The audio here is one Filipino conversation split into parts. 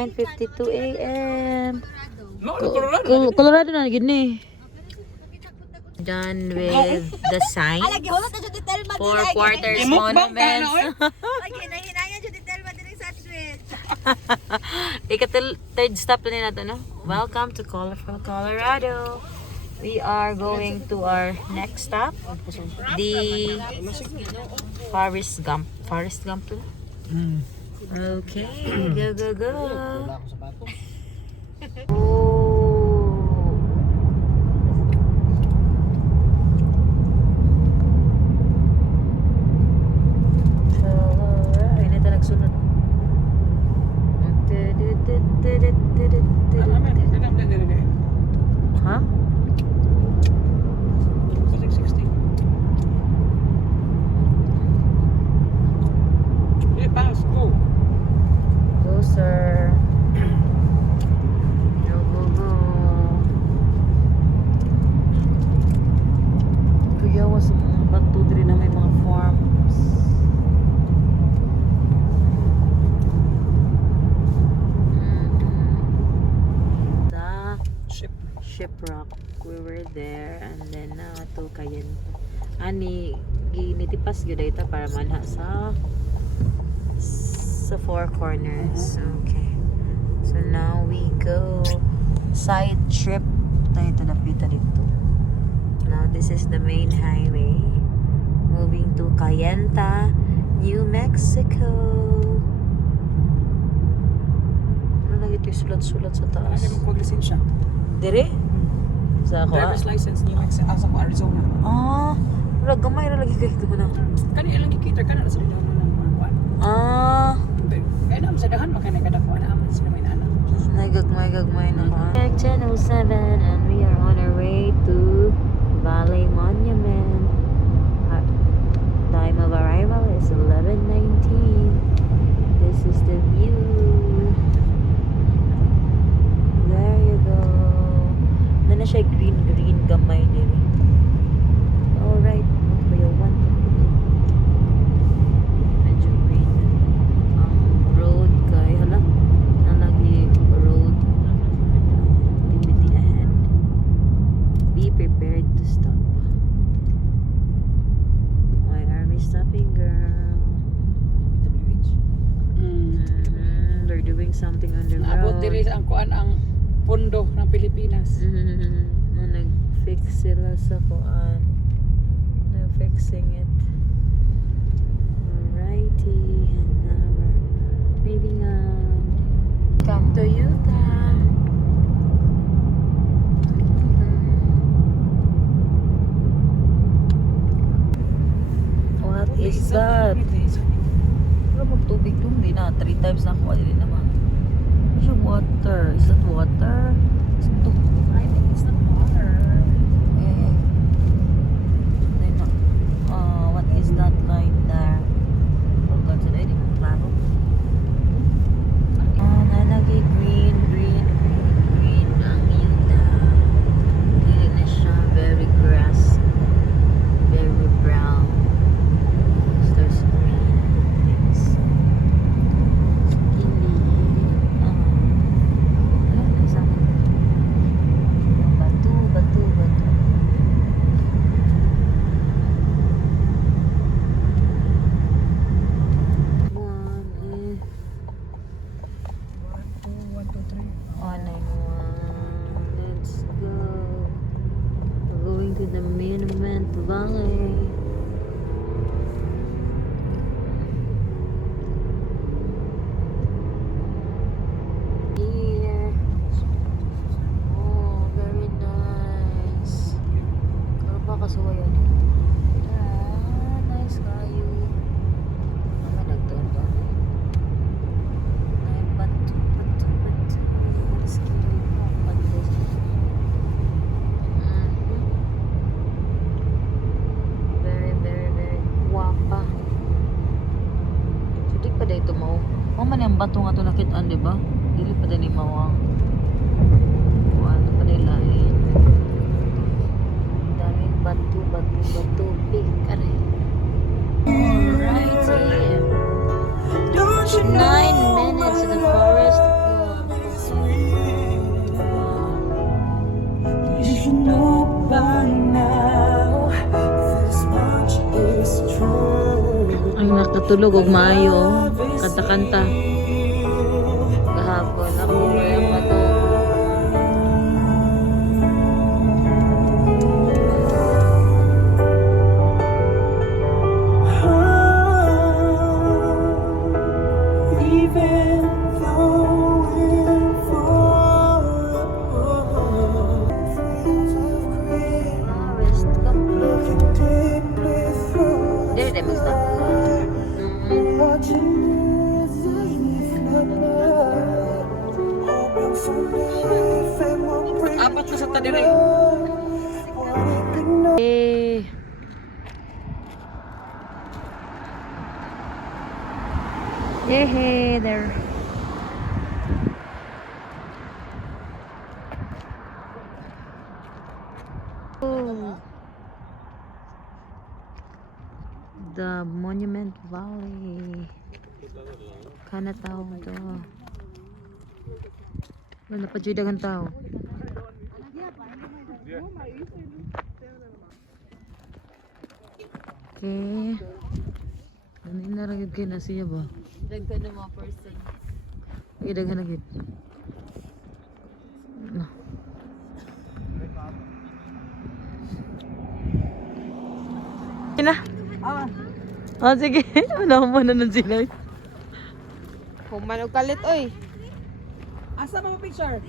9:52 a.m. No, Colorado. Colorado na gini. Done with the sign. 4 quarters monuments. Third stop na nato, no? Welcome to Colorful, Colorado. We are going to our next stop, the Forrest Gump. Forrest Gump to? Okay, go, go, go. Huh? 660. Yeah, pass. Go. Go, sir. Go, go, go. Kuya, was bato diri na may mga farms. Shiprock. We were there and then na to kayan ani ginitipas gyud ita para manha sa Four Corners. Okay, so now we go side trip tayo talapitan dito. Now this is the main highway moving to Kayenta, New Mexico. Ano lagi ito sulat-sulat sa taas? Ano mo lisensya? Dire? Sa ako Driver's license New Mexico, sa Arizona. Ah, wala gamay na lagi kayo ito na. Kani lang gikita kana sa inyo ng mga kuan. Ah, Kaya naman sa dahan makana kada kuan naman sa may nana. nagagmay naman. Check Channel 7 and we are on our way to Valley Monument. Time of arrival is 11:19. This is the view. There you go. Na siya green gamay diri. Alright, kuya one. Medyo green. Road kay hala. Nalagi road. Activity ahead. Be prepared to stop. Why are we stopping, girl? They're doing something on the Naabot road. diri sa ang kuan ang pondo ng Pilipinas. Nag-fix sila sa kuan. They're fixing it. Alrighty. And now we're moving on. Come to Utah. What is that? Wala magtubig dun. Di na. 3 times na ako. Dili naman. Is it water? Is that water? Is it I think it's not water. What is that line there? Hold on, today di ko klaro. Nalagi green ang Utah. Dili na siya very grass, very brown. There's green things. Skinny. Isang batu. Let's go. We're going to the Monument Valley. Here. Oh, very nice. Ano ba kasuwayan? Nice kayo. Mama nagtuon-tuon. Ay, batu. Let's go. Very guwapa. So, di pa dahil ito mo. Mama na yung bato nga ito nakitaan, di ba? Dili pa dahil mawang. Ano pa dahil lain. Daming batu. Big. Aray. Alrighty. 9 minutes to the forest. tulog og maayo. Kanta-kanta. Kahapon ako mayroon pa to. Forest Gump. Dili tayo mag-stop. Apat na sa tadiri. Hey. Hey, there. Oh. The Monument Valley. Kana tao to. Wala pa dyan dagang tao. Okay. Ano yung naragid kayo na siya ba? Daghan ng mga person. Ay, daghan na gid. No. Ina. Oh, sige. Wala ko muna nun sila. Human og kalit oy. Asa mga picture?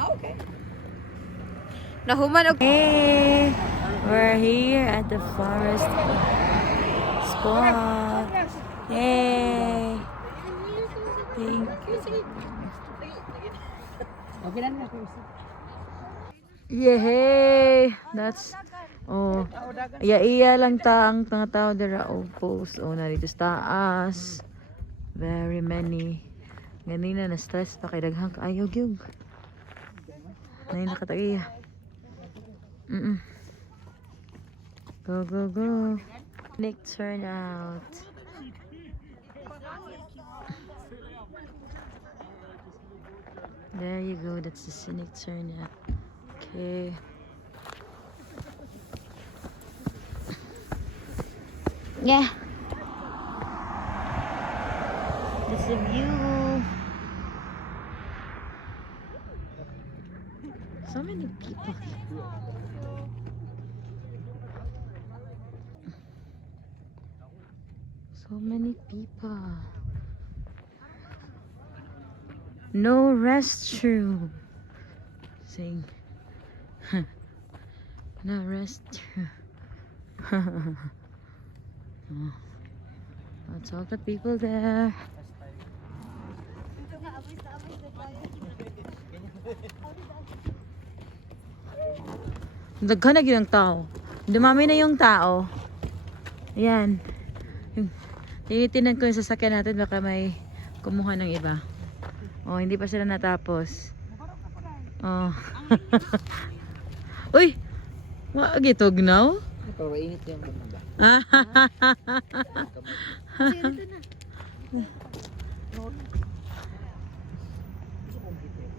Ah, okay. Nahuman og Hey, we're here at the forest spot. Yay! Thank you. Okay na na. Yay! That's iya lang ta ang mga tao dira og post na dito sa taas. Very many. Ganina na stress pa kay daghang kaayo gyud. Nay nakatagiya. Go, go, go. Nick turnout. There you go. That's the scenic turnout. Okay. Yeah. That's the view. So many people. So many people. No restroom. Sing. No restroom. Lots of the people there. Daghan na gyud ang tao. Dumami na yung tao. Ayan. Tinitinan ko yung sasakyan natin baka may kumuha ng iba. Oh, hindi pa sila natapos. Oh. Uy! Gitog now? Pero init yung banda.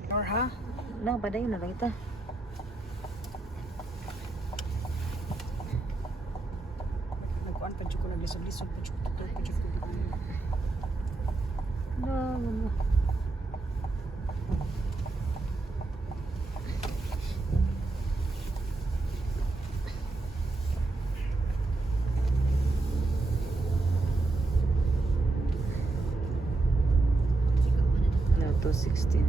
Or ha? No, padayon na lang ita. Nagkuan pa ko naglisod-lisod pa ko. No. No, 216.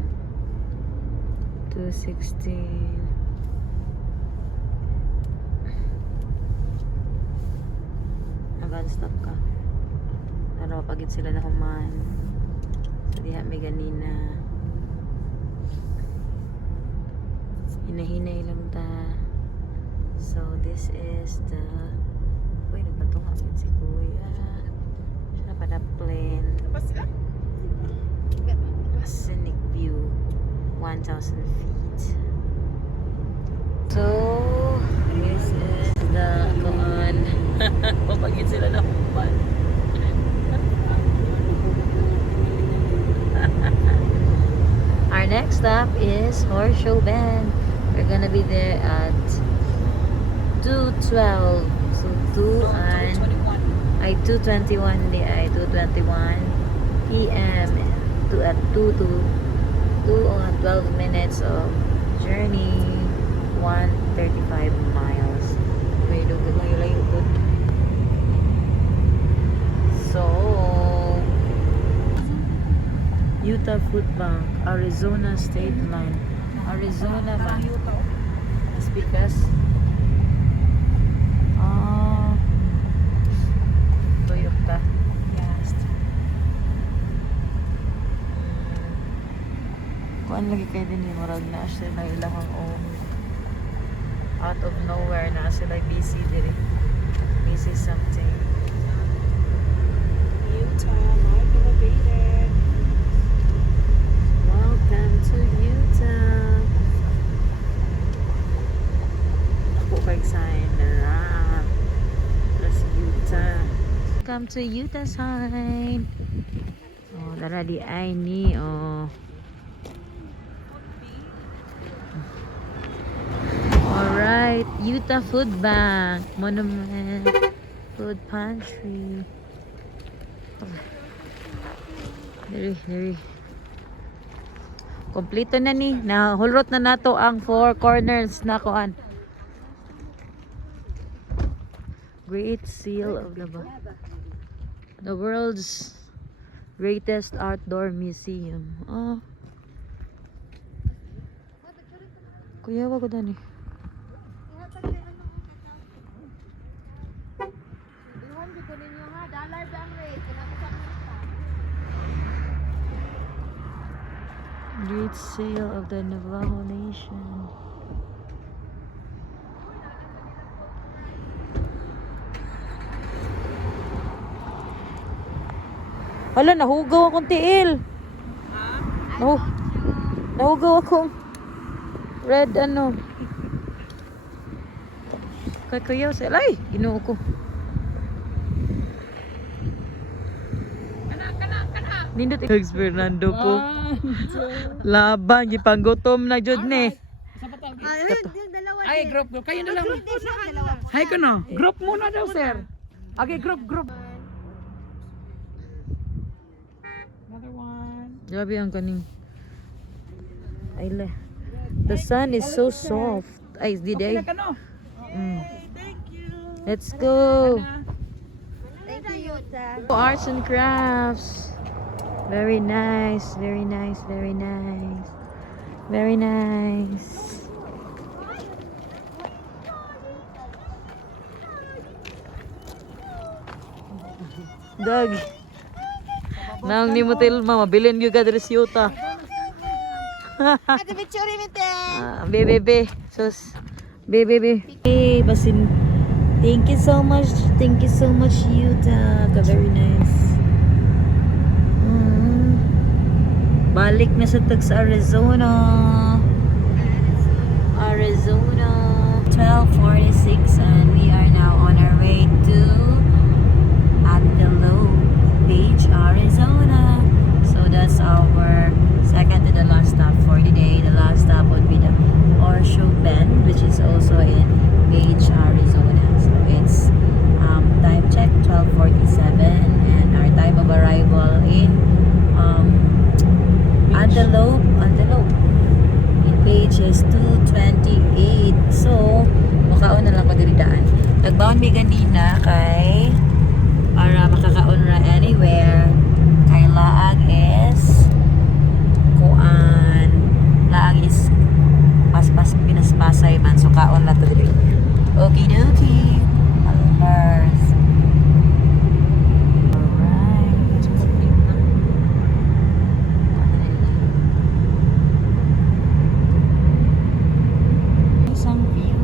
216. Mag-unstop ka. Para mapagit sila na human. So, diha may ganina. Hinahinay lang ta. So, this is the... Uy, nagpatunga din si Kuya. Siya pa na plane. Scenic view. 1,000 feet. So, this is the kuan. Papagit sila na human. Our next stop is Horseshoe Bend. We're gonna be there at 2:12. So 2 and 21. ay 2:21 di ay 2:21 p.m. to at 12 minutes of journey, 135 miles. May dugo layo po. So, Utah Food Bank, Arizona State Line. Arizona ba? That's because Toyota gas. Kuan lagi kay din ni murag na sila ilang own. Out of nowhere na sila busy diri. Busy something. Utah, not elevated. Welcome to Utah. Ako kay sign na. Plus Utah. Welcome to Utah sign. Oh, dara di ay ni oh. Alright, Utah Food Bank, Monument Food Pantry. Diri. Kompleto na ni. Nahulrot na nato ang 4 corners na kuan. Great Seal of the world's greatest outdoor museum. Oh. Kuya, wag ko dani. Great Seal of the Navajo Nation. Hala, nahugaw akong tiil. Nahugaw akong red ano. Kay kuya sila ay ginoo ko. Nindot Hugs Fernando po. Labang gipanggutom na jud ni. Ay, group. Kayo na lang. Hay ko no. Group muna daw, sir. Okay, group. Another one. Grabe ang kaning. Ay la. The sun is so soft. Ay, did I? Let's go. Thank you, Utah. Arts and crafts. Very nice, very nice, very nice. Very nice. Dog. Naong ni mo tilma, mabilin yung kadres yuta. Ate Bichuri mite. Bebe. Sus. Bebe. Hey, basin. Thank you so much, Utah. Very nice. Balik na sa tags Arizona. 12:46 and we are now on our way to Antelope Beach, Arizona. So that's our second to the last stop for today. The last stop would be the Horseshoe Bend, which is also in Beach, Arizona. So it's time check 12:47 and our time of arrival in Antelope in Page is 2:28. So makaon na lang ko diri daan. Nagbaon mi ganina kay para makakaon ra anywhere kay laag is pas pinaspasay man so kaon na to diri. Okay dokie. Alright. Isang view.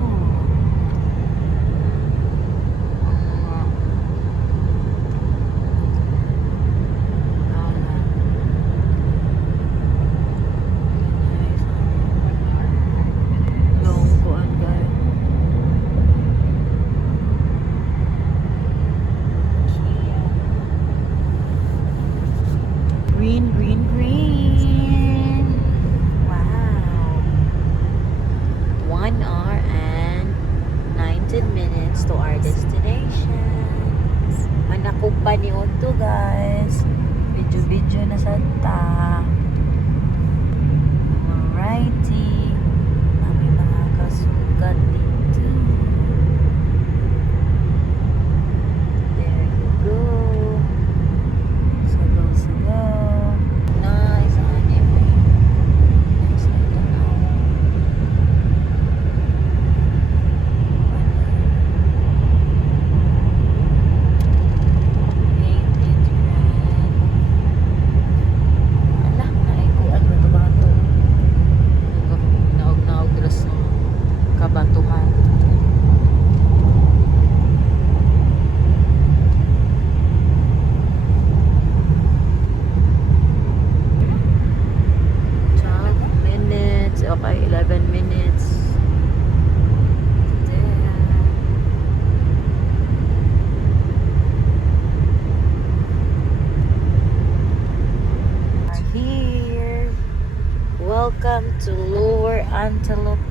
Welcome to Lower Antelope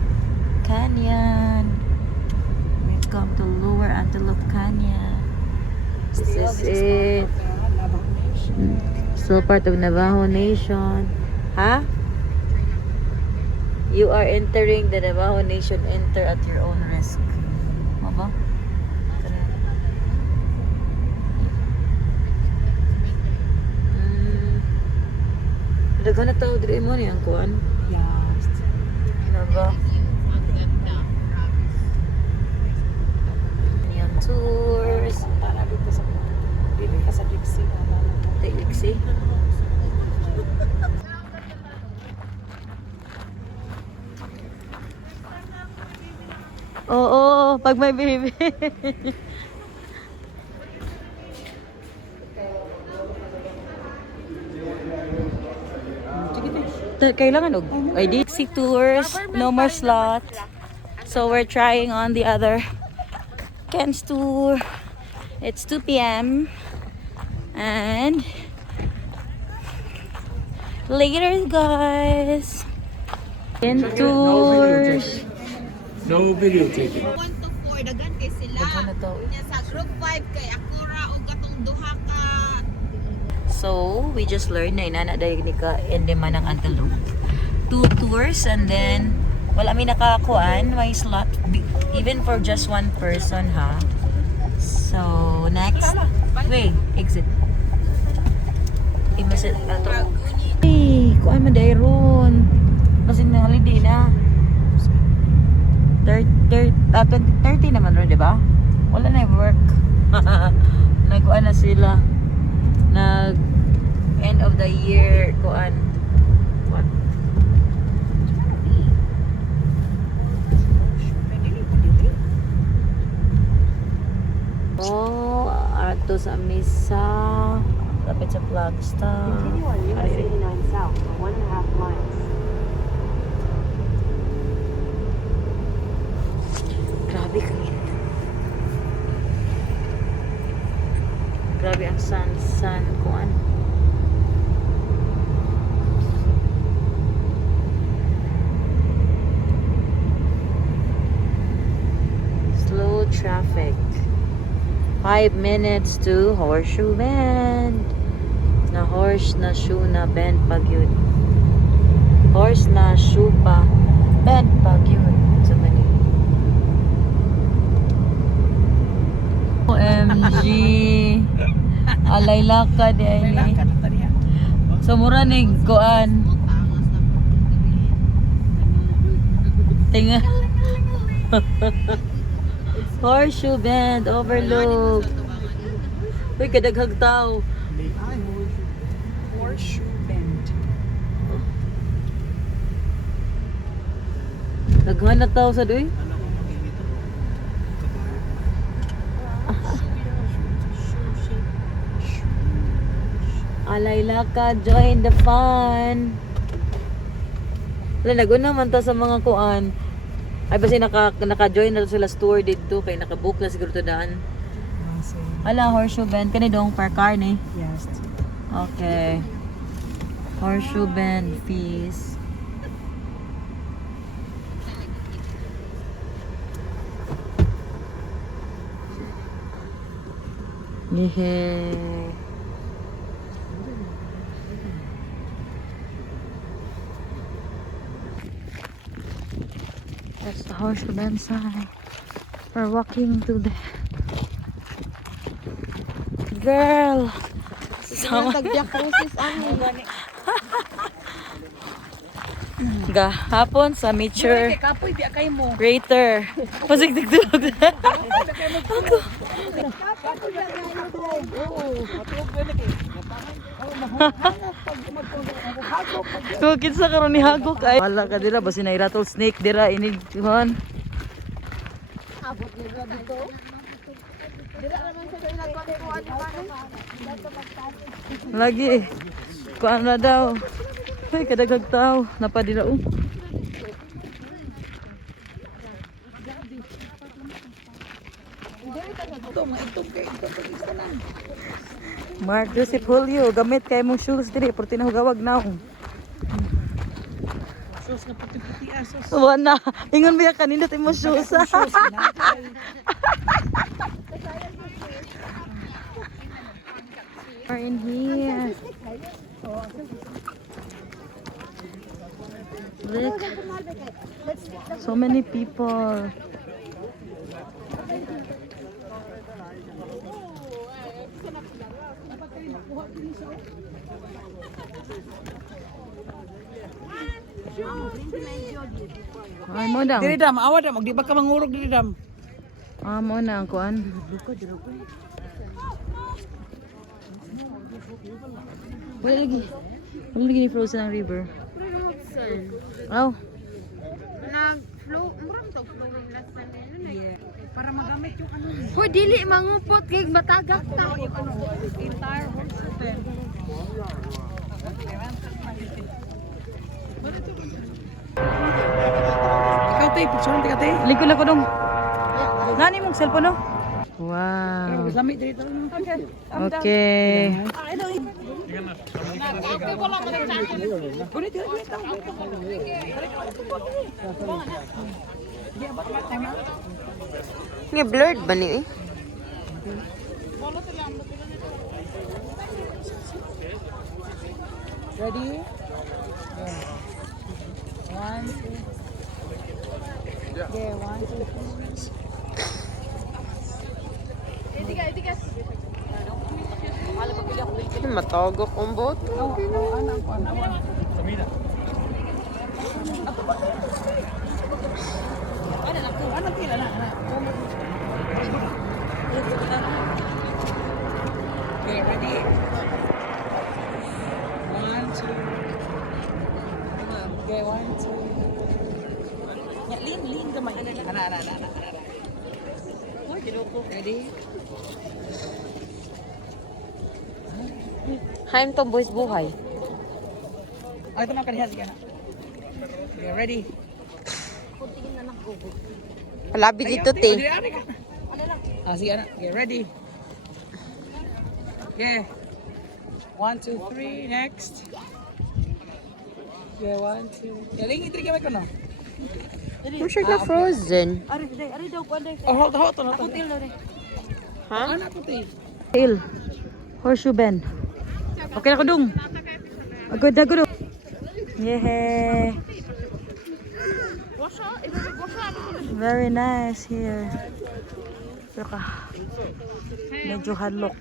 Canyon. Welcome to Lower Antelope Canyon. This is it. Still part of Navajo Nation. Huh? You are entering the Navajo Nation. Enter at your own risk. Ano ba? Daghan na tao diri mo ni ang kuan. Yes. Ano ba? Yung tours. Para dito sa dito ka sa Dixie. Tiksi. Oo, pag may baby. Kailangan og ID. Dixie tours, no more slot. So we're trying on the other Ken's tour. It's 2 p.m. and later, guys. Ken tours. No video taking. 1 to 4 dagan kay sila. Daghan na to. Nya sa group 5 kay Akura og katong duha ka. So, we just learned na inana dahil ni ka Endeman ng Antelope. 2 tours and then wala mi nakakuan, may slot even for just one person, ha. So, next. Wait, exit. Imasit ato. Hey, kuan man dai ron. Kasi na holiday na. 2030 naman ron, di ba? Wala na yung work. Nagkuan na sila. Nag end of the year kuan. What? Oh, ato sa misa. Lapit sa Flagstaff. Continue on US 89 south for 1.5 miles. Grabe kayo. Grabe ang sun kuan. Slow traffic. 5 minutes to Horseshoe Bend. Na horse na shoe na bend pag yun. Horse na shoe pa bend pag yun. Sa Manila. OMG. Alay lakad ay. So mura ni kuan. Tinga. Horseshoe Bend overlook. Uy, kadaghag tao. Horseshoe Bend. Daghan na tao sa doy. Alay lakad, join the fun. Wala, naguna man ta sa mga kuan. Ay basi naka-join na sila store dito kay naka-book na siguro to daan. Ala, Horseshoe Bend kani dong per car ni. Yes. Okay. Horseshoe Bend fees. Yehey. That's the Horseshoe Bend sign. We're walking to the girl. Gahapon sa Mature Kapoy biya kay mo. Rater. Pasigtigtog. Kukit sa karon ni hagok ay. Wala ka dira basi na rattlesnake dira ini kuhan. Lagi. Kuan na daw. Ay kadaghag tao napadira oh. Mark Joseph Julio, gamit kay mong shoes diri, pero tinahugawag na ako. shoes nga puti-puti asos. Wala. Ingon biya kanina tayo mo shoes. We're in here. Look. So many people. Ay mo dang. Diri dam, awa dam, di ba ka mangurog diri dam? Mo na ang kuan. Wala lagi. Wala lagi ni frozen ang river. Oh. Nag-flow, murang to flowing last na nila. Para magamit yung ano. Hoy, dili mangupot kay matagak ta. Entire whole system. Ikaw tay, picture ti ka tay. Likod ako dong. Nani mong cellphone no? Wow. Lami diri ta. Okay. Kulit diri ta. Nga blurred ba ni? Ready? One, two. Yeah, 1, 2, 3. Matogok ang boat. Anak ko, anak. Anak pila na, anak. Okay, ready? 1, 2. Okay, 1, 2. Ya, lean gamay. Ana. Ready? Haim to boys buhay. Ay, ito na kaniya, sige na. Okay, ready? Palabi dito te. Sige na. Okay, ready? Okay. 1, 2, 3, next. Okay, 1, 2. Yeah, lingi, 3 gamay ko na. I'm sure ka frozen. Oh, hold on. Ha? Anak ko, te. Tail. Horseshoe bend. Okay na ko dong. Agad na ko dong. Yehey. Very nice here. Pero medyo hadlok.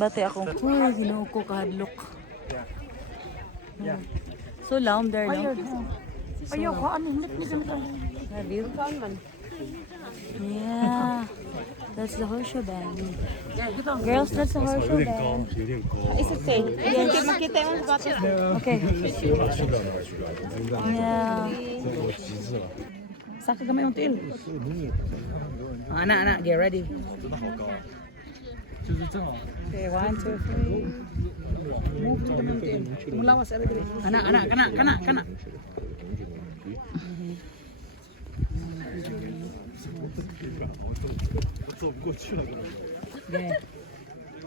Bati akong, ginoo ko kahadlok. So long there, no? Ayaw ko, ano? Have you? Yeah. That's the horseshoe band. Girls, that's the horseshoe band. It's okay. Okay. Yeah. Saka gamay yung tail. Anak, get ready. Okay, 1, 2, 3. Move to the mountain. Tumulawas, everybody. Kana.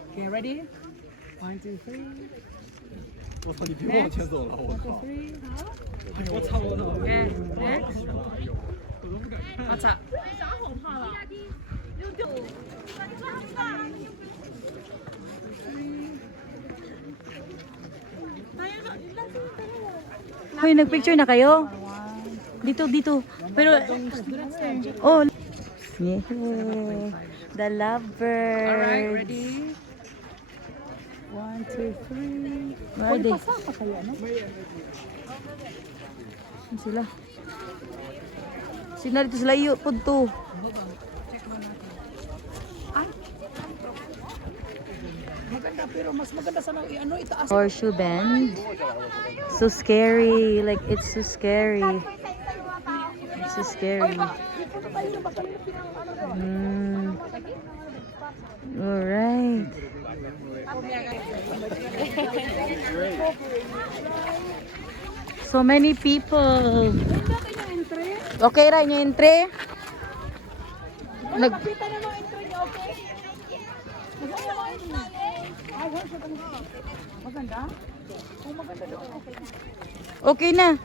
Okay, ready? 1, 2, 3. Next. 1, 2, 3. Okay, next. What's up? Hoy, nagpicture na kayo? Dito. Pero, oh. Yeah. The lovebirds. Alright, ready? 1, 2, 3. Where are they? Sila. Sila dito sila iyo po to. Maganda, pero mas maganda sana ano itaas. Horseshoe bend. So scary. Like, it's so scary. It's so scary. Alright. So many people. Okay ra inyo entry? Maganda? Okay na.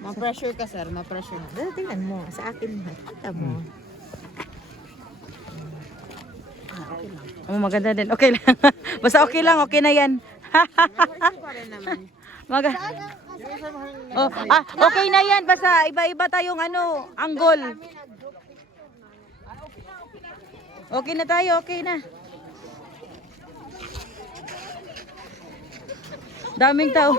Ma-pressure ka, sir. Ma-pressure. Tingnan mo. Sa akin na. Kita mo. Maganda din. Okay lang. Basta okay lang. Okay na yan. Okay na yan. Basta iba-iba tayong angle. Okay na tayo. Okay na. Daming tao.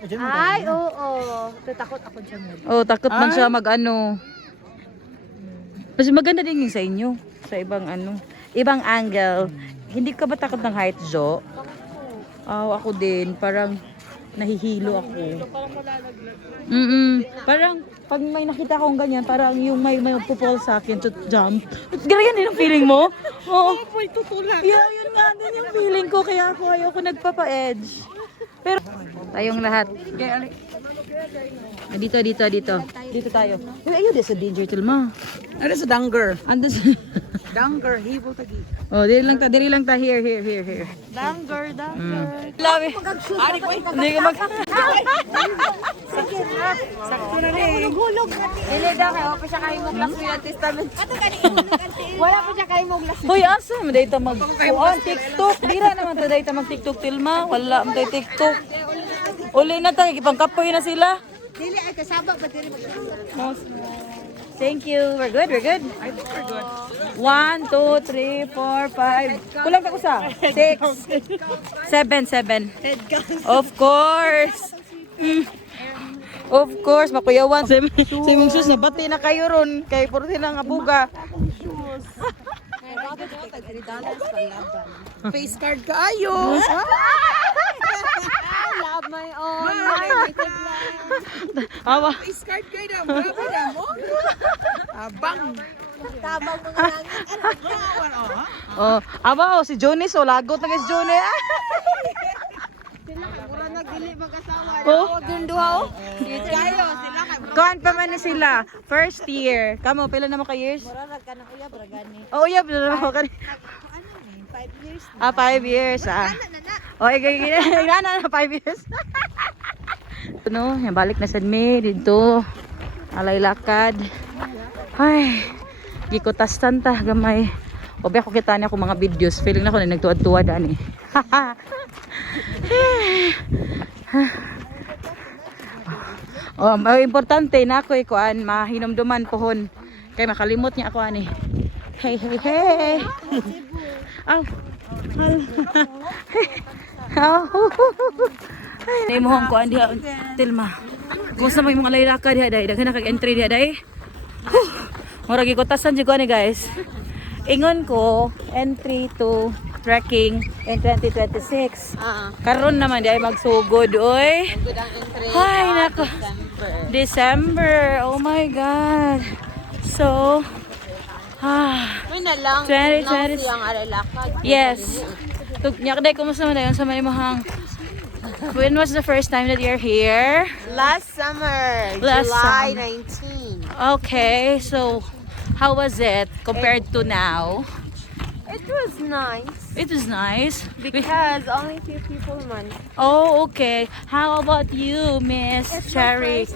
Ay, oo. Tatakot ako dyan. Oh, takot man siya Kasi maganda din yung sa inyo. Sa ibang angle. Hindi ka ba takot ng height, Jo? Ako din. Parang nahihilo ako. Parang pag may nakita akong ganyan, parang yung may magpupol sa akin to jump. Ganyan din ang feeling mo? Oo. May tutulak. Yeah, yun nga din yung feeling ko. Kaya ako ayoko nagpapa-edge. Pero tayong lahat. Dito. Dito tayo. Ayun, sa danger tilma. Ano sa Danger? Ando sa... Danger, hibo tagi. Oh, diri lang ta. Here. Danger. Love it. Hindi ka mag... Sakto na rin. Hindi daw kayo. Pa siya kayo mag-last yung testament. Wala pa siya kayo mag-last. Hoy, asa mo dito TikTok. Dira naman ta dito mag-TikTok tilma. Wala mo tayo TikTok. Uli na tayo, ipangkapoy na sila. Dili ay kasabak ba dili Thank you. We're good. I think we're good. 1, 2, 3, 4, 5. Kulang ka ko sa 6, 7. Of course. Of course, makuyawan. Si mong sus, nabati na kayo ron. Kay puro silang abuga. Face card ka ayo. love my own. Awa. Face card ka na. Bravo na mo. Abang. Tabang mga langit. Awa, si Johnny. So, lagot na si Johnny. Mura nagdili mag-asawa. Oh. Huwag yung duha. Kayo, sila kayo. Kuhan pa man ni sila. First year. Kamo, pila naman ka years? Mura nagkanang uyab, ragani. Oh, yeah. Pila naman ka. 5 years. 5 years. Oh, na 5 years. Balik na sad mi dito. Alay lakad. Ay, gikutastan ta gamay. Obi ako kita niya ako mga videos. Feeling na ko na nagtuwad-tuwad ani. Importante na ako kuan mahinomduman pohon kay makalimot niya ako ani. Hey. Aw. Ay, mo hong kuan diha Tilma. Kumusta may mga laylaka diha day? Daghan na kag entry diha day. Mura gikutasan jud ko ni guys. Ingon ko entry to trekking in 2026. Karon naman di ay magsugod oy. Ay nako. December. Oh my god. So May na lang. 2020. Siyang alalakad. Yes. Nyakday, kumusta mo dayon sa may mahang? When was the first time that you're here? Last summer. Last July summer. 19. Okay, so how was it compared to now? It was nice. It was nice. Because only few people man. Oh, okay. How about you, Miss Cherry?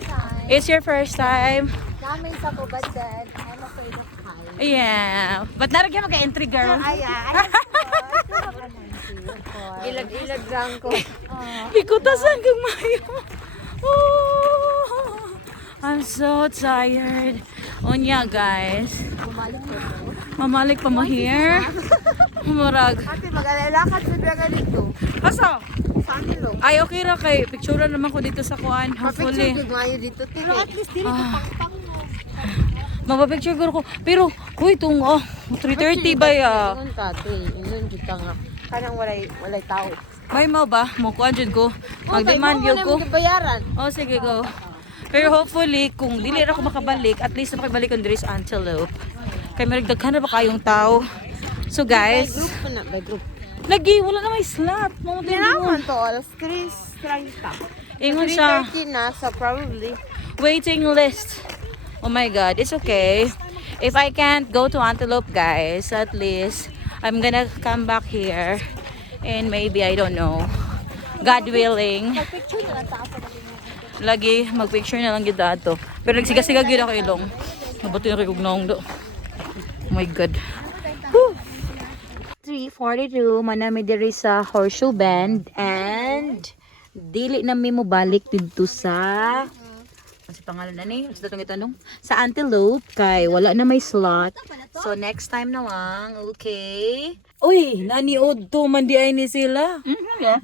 It's your first time? Namin sa kubad dad. I'm afraid of heights. Yeah. But naragyan magka-entry, girl. Ilag-ilag lang ko. Ikutasan kang mayo. Oh, I'm so tired. Unya, guys. Mamalik pa mo here. Murag. Ate, mag-alalakad sa biyaga dito. Asa? Saan nilo? Ay, okay ra kay picture naman ko dito sa kuan. Hopefully. Mapicture mayo dito. Pero at least dito pang-pang mo. Mapapicture ko. Pero, uy, itong 3:30 ba ya? Ingon ka, ingon kita nga. Kanang walay tao. May mo ba? Mukuan dyan ko. Mag-demand yun ko. Bayaran. Oh, sige, go. Pero hopefully, kung dili ra ako makabalik, at least makibalik ko diri sa Antelope. Kaya marigdaghan na ba kayong tao? So guys, Group pa na, by group. lagi, wala na may slot. Mamutin mo. Kailangan to, alas 3:30. Ingon siya. 3:30 na, so probably waiting list. Oh my God, it's okay. If I can't go to Antelope, guys, at least I'm gonna come back here. And maybe, I don't know, God willing, lagi magpicture na lang gid ato. Pero nagsiga-siga gid ako ilong. Nabuti na kay ugnaong do. Oh my God. Whew. 3:42 manami diri sa Horseshoe Bend and dili na mi mo balik didto sa ano si pangalan na ni? Sa tanong sa Antelope kay wala na may slot. So next time na lang, okay? Uy, naniod to man di ay ni sila.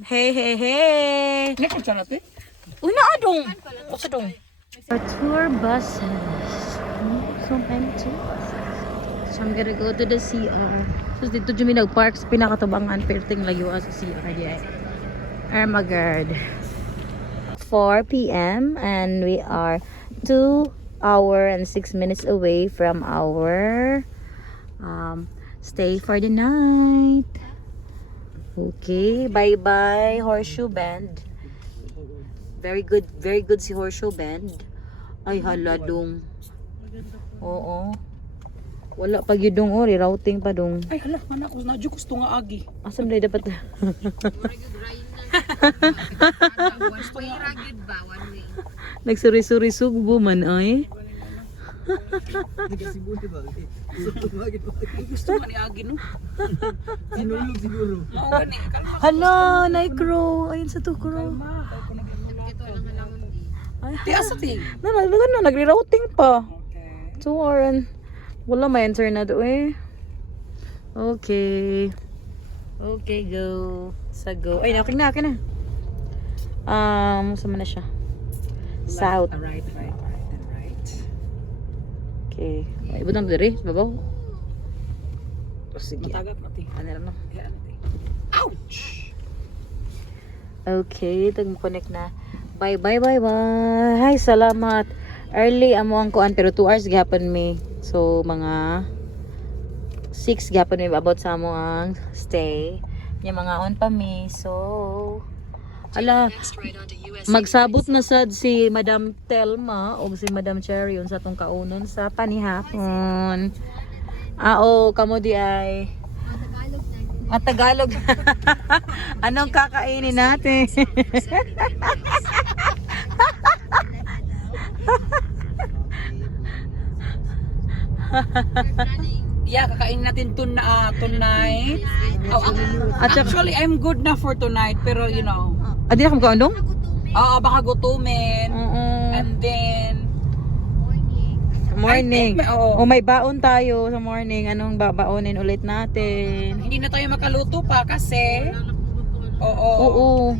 Hey, hey, hey. Uy, naadong. What's dong? Our tour buses. So empty. So I'm gonna go to the CR. So dito dyan nag-park sa pinakatabangan perting layo sa CR di ay. Armagard. 4 p.m. and we are 2 hours and 6 minutes away from our stay for the night. Okay, bye-bye Horseshoe Bend. Very good si Horseshoe Bend. Ay hala dong. Oo. Wala pa gyud dong ori, routing pa dong. Ay hala, man ako na gusto nga agi. Asam day dapat. Nagsuri-suri sugbo man ay. Gusto nga ni agi no. Sinulog siguro. Mao gani, kalma. Hala, nay crow. Ayun sa to crow. Ay, Ti asa ti. nagre-routing pa. Okay. 2 hours. Wala may internet eh. Okay. Okay, go. Sa go. Ay, nakin na. Saan na siya? South. Right, and right. Okay. Ay, ibutang diri. Babaw. Sige. Matagap na ti. Ano lang no? Yan ti. Ouch! Okay, tag-connect na. Bye. Hi, salamat. Early amo ang kuan pero 2 hours gapon me. So mga 6 gapon me about sa amo ang stay. Nya mga on pa me. So ala magsabot na sad si Madam Telma o si Madam Cherry sa atong kaunon sa panihapon. Oo, kamo di ay Tagalog. Anong kakainin natin? Yeah, kakain natin tonight. Actually, I'm good na for tonight, pero you know. Adi na kamo kaundong? Oo, baka gutumin. Oo. And then Morning. I think oo. O may baon tayo sa morning. Anong babaonin ulit natin? Hindi na tayo makaluto pa kasi Oo.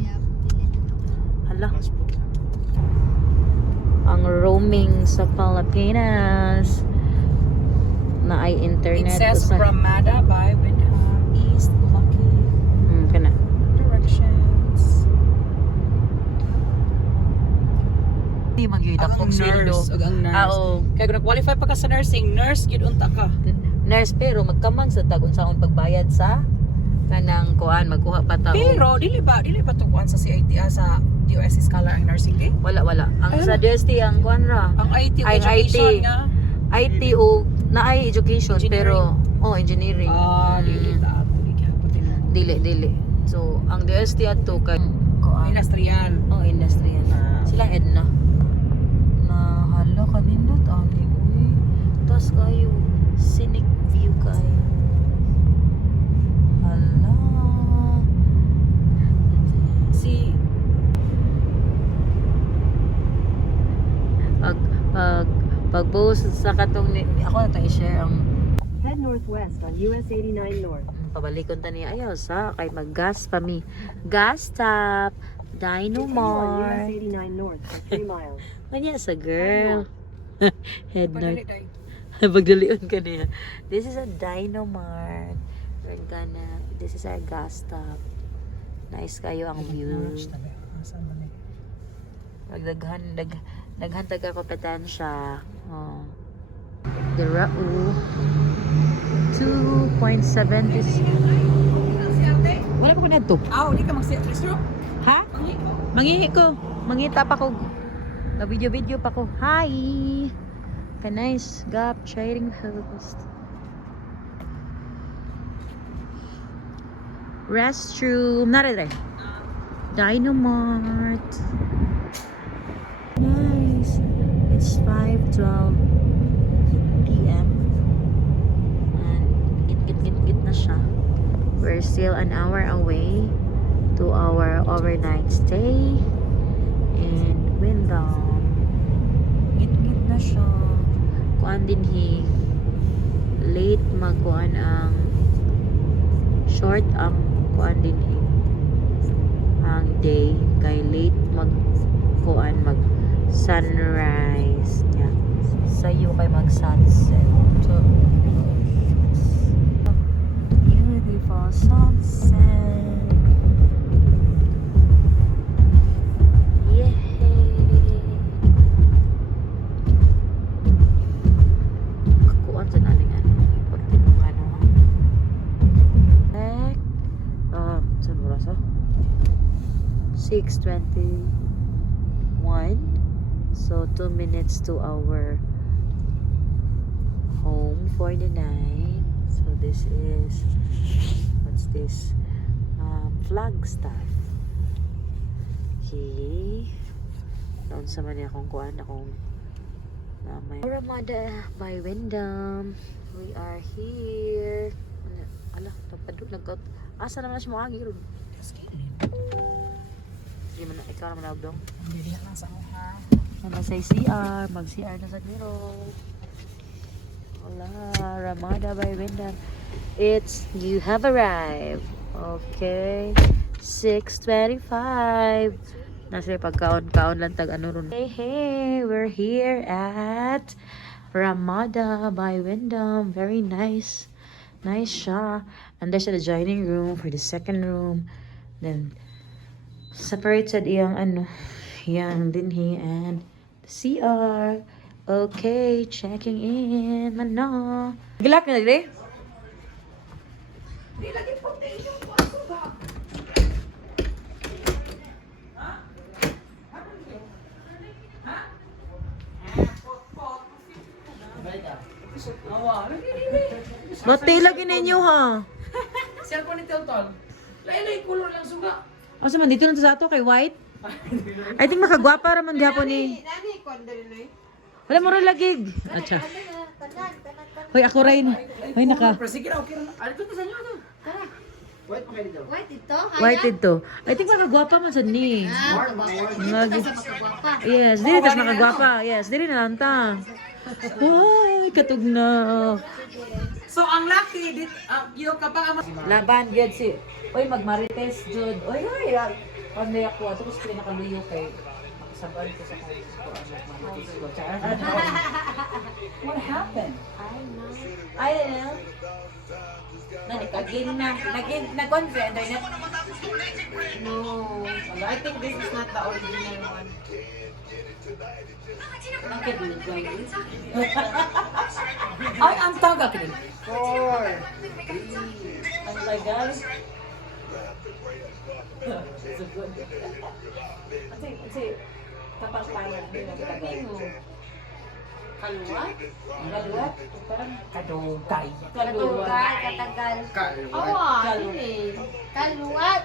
Hala. Ang roaming sa Pilipinas na ay It internet. says Ramada by Windham East Lucky Kana. directions. Di magyuda kong sweldo. Ang nurse. Oo. Kaya kung nag-qualify pa ka sa nursing, nurse yun unta ka. Nurse pero magkamang sa tagon sa akong pagbayad sa kanang kuan magkuha pa ta. Pero dili ba tukuan sa CIT sa DOST Scholar ang nursing day? Wala. Ang sa DST ang kuan ra. Ang IT Ay, education IT. nga. IT o na ay education Engineering. pero engineering. Dili ta. Dili. So ang DST ato kay kuan Industrial. industrial. Silang Edna. Na hala kanindot ani uy. Tas kayo scenic view kayo. Hala. Si pag-post sa katong ako na tayo i-share ang Head northwest on US 89 North. pabalikon ta ni ayaw sa kay mag-gas pa mi. Gas stop, Dino Continue on US Mart. 89 North for 3 miles. Kanya sa girl. Head Padali north. tayo. Pagdalion ka niya. This is a Dino Mart. This is our gas stop. Nice kayo ang view. Naghantag ako petensya. Oh. The Rao 2.70. Wala ko na to. Di ka mag-restroom? Ha? Mangihi ko. Mangita pa ko. Na-video pa ko. Hi! Nice gap trading post. Restroom. Not there. Dynamart. Nice. It's 5:12 p.m. And git na siya. We're still an hour away to our overnight stay in Windham. Git na siya. Kuan din late magkuan ang short ang kuan din ang day kay late magkuan mag sunrise nya sayo kay mag sunset so beautiful sunset yay kuan sa naling saan oras 6:21 so 2 minutes to our home for the night. So this is what's this Flagstaff. Okay, doon sa man akong kuan akong may Ramada by Windham. We are here. Ala, napadug nagkot. Asa naman siya mga ron? Hindi man ikaw naman nagdong. Hindi lang sa ha. Nasa CR, mag-CR na sa Miro. Hola, Ramada by Windham. You have arrived. Okay. 6:25. Nasa pagkaon-kaon lang tag ano ron. Hey, we're here at Ramada by Windham. Very nice. Nice siya. And there's the dining room for the second room. Then separated iyang yang dinhi and the CR. Okay, checking in. Mano. Gilak na dire? Bati lagi ninyo ha. Cellphone ni Tiltol. Lain-lain kulor lang suga. Asa man dito lang to sa ato kay white? I think makagwapa raman gihapon ni. Nani, kondre Wala mo rin lagig. Acha. Hoy ako rin. Hoy naka. Pero sige na, okay na. Alito to sa inyo to. Wait ito? White dito. I think makagwapa man sad ni. Mag Makagwapa. Yes, dili tas makagwapa. Yes, dili na lang ta. Hoy, katugna. So ang lucky dit yung kapag Laban gyud si. Oy magmarites jud. Oy oy. Panday ako tapos kay nakaluyo kay makasabay ko sa kay ko magmarites ko. what happened? I don't know. Nagagin na. Nag-confirm na. No. I think this is not the original one. Bakit nilagay? Ay, ang taga kini. 4. Ang legal. Kasi kapag parang kaluwat? Kaluwat? Parang Kadugay. Kadugay, katagal. Awa, hindi. Kaluwat.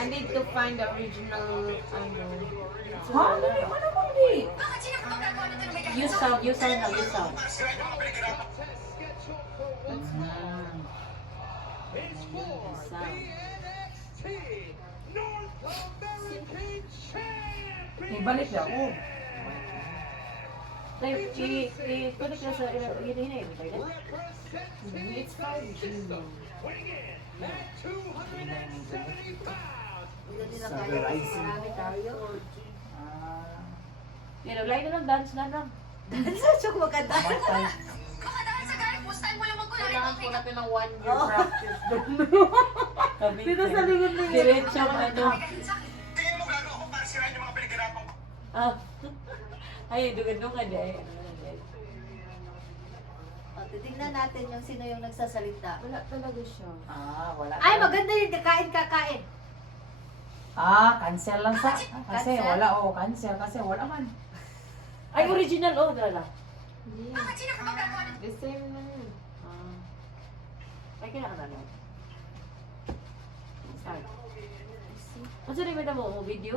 I need to find the original, Ha? Ano mo di? Use sound na, use sound. Ibalik niya ako. Kunik na sa hinahin. It's 5G. Marami tayo. Lain na lang, dance na lang. Sa ko maganda. Kailangan po natin ng 1 year practice. Dito sa likod na yun. Diretso ano. Ay, dugan-dugan eh. Titignan natin yung sino yung nagsasalita. Wala talaga siya. Wala. Ay, maganda yun. Kakain. Cancel lang sa. Kasi Cancel? wala, cancel. Kasi wala man. Ay, original, dala. The same na yun. Ay, kailangan na. Start. Ano sa rin mo video?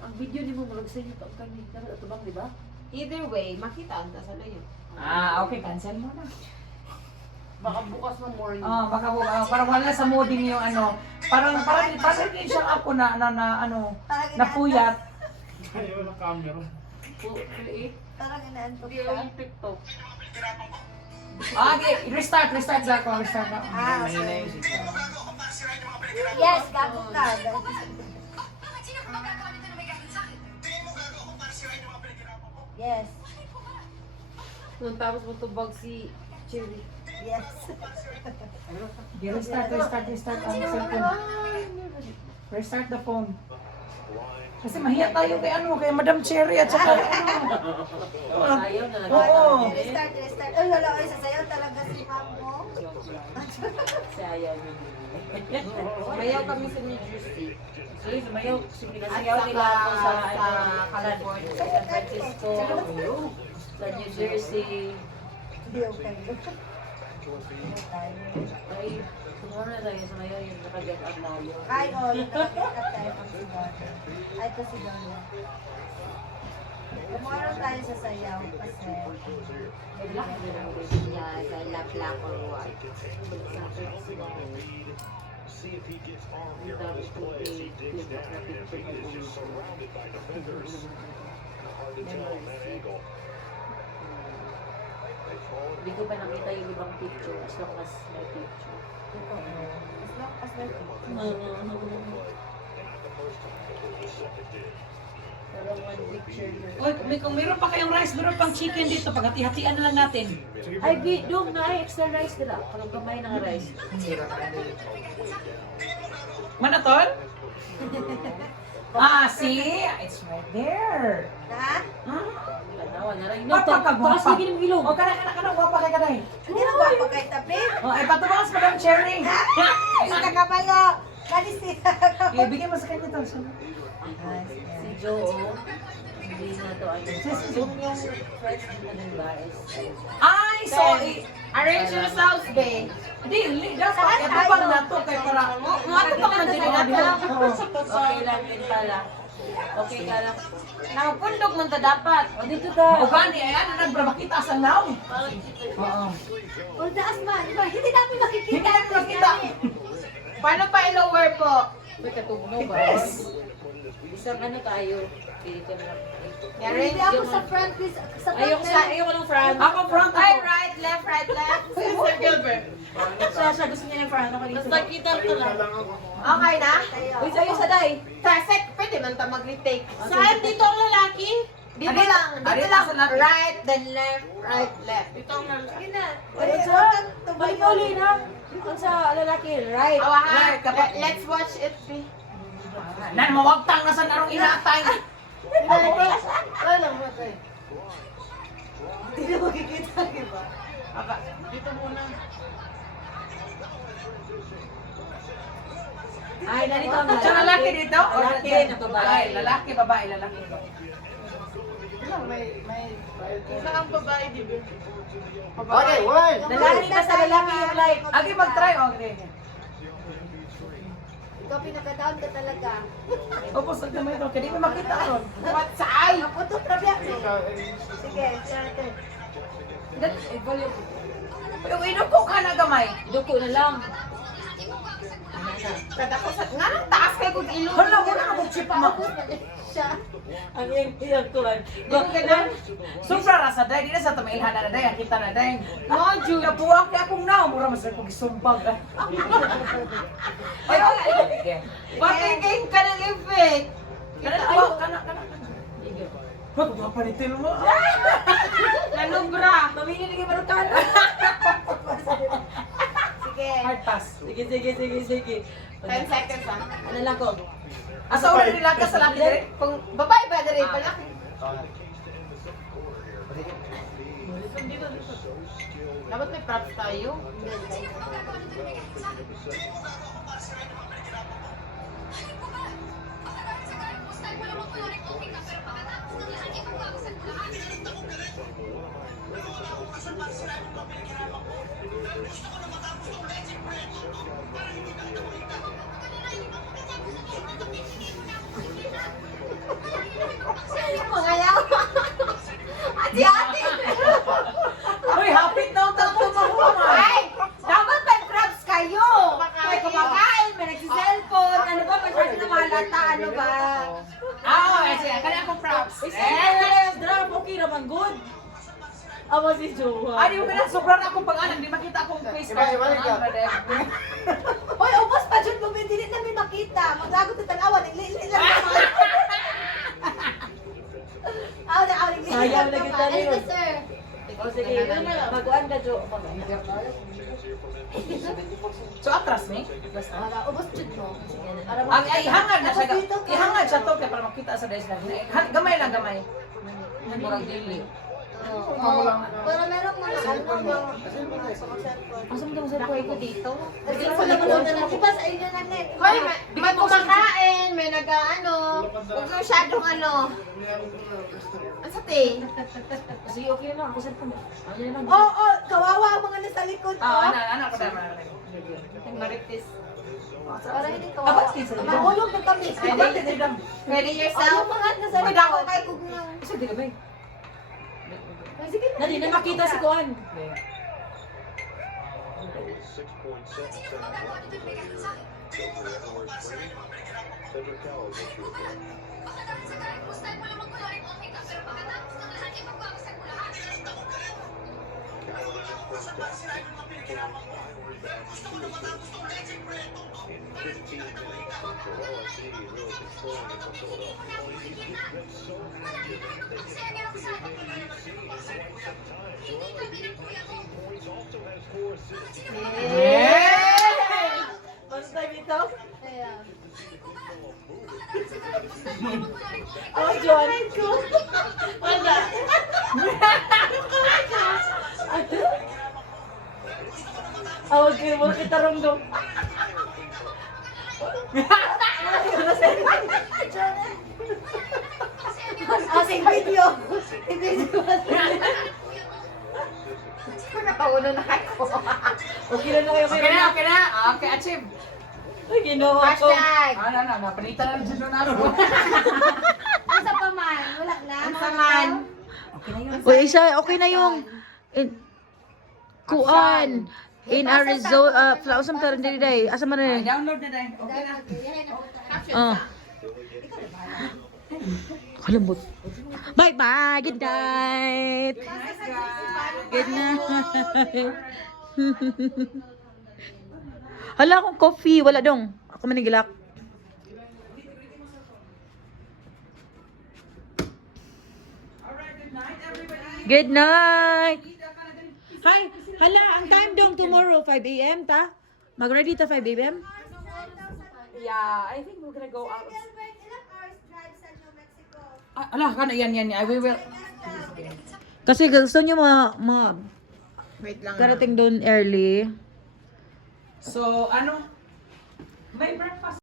Ang video ni mo murag sa inyo ang kanin. Dapat ito bang, di ba? Either way, makita ang tasalo yun. Okay, cancel mo na. Baka bukas mo morning. Baka parang wala sa mooding yung ano. Parang din siyang ako na napuyat. Ayaw na camera. Create. Parang inaantok Video ka. yung TikTok. Okay, restart na ako. Restart na. Okay. Yes, gago ka. Yes. Nung tapos mo tubag si Cherry. Yes. Restart ang cellphone. Restart the phone. Kasi mahiya tayo kay Madam Cherry at saka Ayaw na lang. Oo. Restart. Ay, wala kayo sasayaw talaga si ma'am mo. Si ayaw niya. Mayaw kami sa New Jersey. Sorry, sumayaw. At Sinasayaw nila ako sa California. San Francisco, sa New Jersey. Hindi okay. Ay, tumuro na tayo sumayaw yung nakaget out tayo. Ay, yung talaga at tayo pang si Donna. Ay, ito si Donna. Tomorrow tayo sa sayaw kasi yeah, sa black or white. Hindi ko pa nakita yung ibang picture as long as may picture. As long as may picture. Pero one picture na. Oy, kung meron pa kayong rice, meron pang chicken dito. Paghati-hatian na lang natin. Ay, doon na ay extra rice nila. Parang kamay ng rice. Manatol? See? It's right there. Ha? Tanawa na rin. Papakagwapa. Sige ng ilong. Kana, guwapa kay kanay. Hindi na ba kay tapi? Ay, patubangas Madam Cherry. Isa ka kayo. Kalisita ka. Bigyan mo sa kanya to. Si Joe, hindi na to ay yung friends nila din ba is Ay, so, Arrange yourselves, babe. Hindi, dapat. Ito pang nato kay para. Ato pa man din okay lang din pala. Okay ka lang. Nakapundok man ta dapat. O dito ka. O gani, ayan, nagbabakita sa now. Oo. O taas man. Hindi namin makikita. Hindi namin makita. Paano pa i-lower po? May katugno ba? Yes. Isang ano tayo. Dito na. Hindi ako sa front. Sa front. Ayoko ng front. Ako front Ay, ako. right, left. Sir Gilbert. Siya gusto niya ng front. Ako dito. Basta kita ko lang. Okay na? Uy, sa'yo sa day. Tasek, pwede man ta mag-retake. Saan dito ang lalaki? Dito lang. Dito lang. Right, then left, right, left. Dito ang lalaki. Balik ka uli na. Kung sa lalaki, right. Right, kapag- Let's watch it. Nan, mawagtang na sa narong inatay. Wala mo tayo. Hindi na makikita, di ba? Dito muna. Ay, narito ang Sa lalaki dito? O Lalaki, na babae. Ay, lalaki, babae, lalaki. Isa ang babae, di ba? Okay, one. Lalaki ka sa lalaki yung life. Agi mag-try, okay. Ikaw pinaka-down ka talaga. Opo, sa gamay ito. Kaya di mo makita ron. What saan? Ako to, trabyak eh. Sige, siyate. Yung inuko ka na gamay. Duko na lang. Kada ko sa... Nga nang taas kayo kung ilong. Hala, wala ka mag-chip mo. Siya. Ang iyang tulan. Sobra rasa, day. Di na sa tamailhan na day. Kita na day. No, Jude. Nabuwak kaya akong na. Mura mas ako gisumbag. Ay, okay. Patingin ka ng effect. Kana. Wag mo pa nitil mo. Nanubra. Mamili na kayo marutan. Sige. Hard pass. Sige. 10 seconds ha. Ano lang ko? Asa ulit nila ka sa laki dire? Kung babae ba na rin palaki? Dapat may props tayo. Mga yaw. Ate-ate. Uy, hapit na ang tatlo mahuman. Ay! Dapat may props kayo! May kumakain, may nagsiselfone, ano ba, masyado na mahalata, ano ba? Sige, kaya akong props. Drop, okay naman, good. Aba si Jowa. Di mo na, sobrang akong pag-anak, di makita akong face mask. Ibalik ka. Hoy, ubos pa dyan mo, hindi namin makita. Maglagot na tanawan, naglili lang naman. Aw, naglili Sayang lang na kita naman. rin. Ano, sir? O sige, mag-uan ka, Jo. So, atras ni? Ubos dyan mo. Ay, ihangad na siya. Ihangad siya to, kaya para makita sa desk lang. Gamay lang, gamay. Murang dili. Para meron mga ano. Asam ka sa ko dito? Diba sa inyo na net? Hoy, may kumakain, may nag-ano. Huwag masyadong ano. Ang sa ting? Sige, okay lang. Ako sa pun. Ano lang. Oo, kawawa ang mga nasa likod ko. Ano ako na. Marites. Para hindi Abat kawawa. din sa Mahulog na kami. Ready yourself? Ang mga nasa likod. Dako kay Kugnaw. Isa di gamay. Sige na. Dali na makita si Kuan. First time ito? Oh, John. Wala. Awag kayo mo kita rongdong. Asing video. Video. Napauno na kayo. Okay na kayo. Okay na, okay na. Okay, achieve. Ay, ginawa ko. Hashtag. Napalitan na dyan na ako. Ang sa paman. Wala na. Ang saman. Uy, isa, okay na yung Kuan. In Arizona, Flausam taran diri day. Asa man na? Download na dahil. Okay na. Oh. Kalambot. Bye bye. Good night. Good night. Hala akong coffee. Wala dong. Ako manigilak. Good night. Hi. Hala, ang time dong tomorrow 5 a.m. ta? Mag-ready ta 5 a.m. Yeah, I think we're gonna go out. Ilang hours drive sa New Mexico? Ala, kana yan. We will. Kasi gusto nyo Wait lang. karating doon early. So, ano? May breakfast.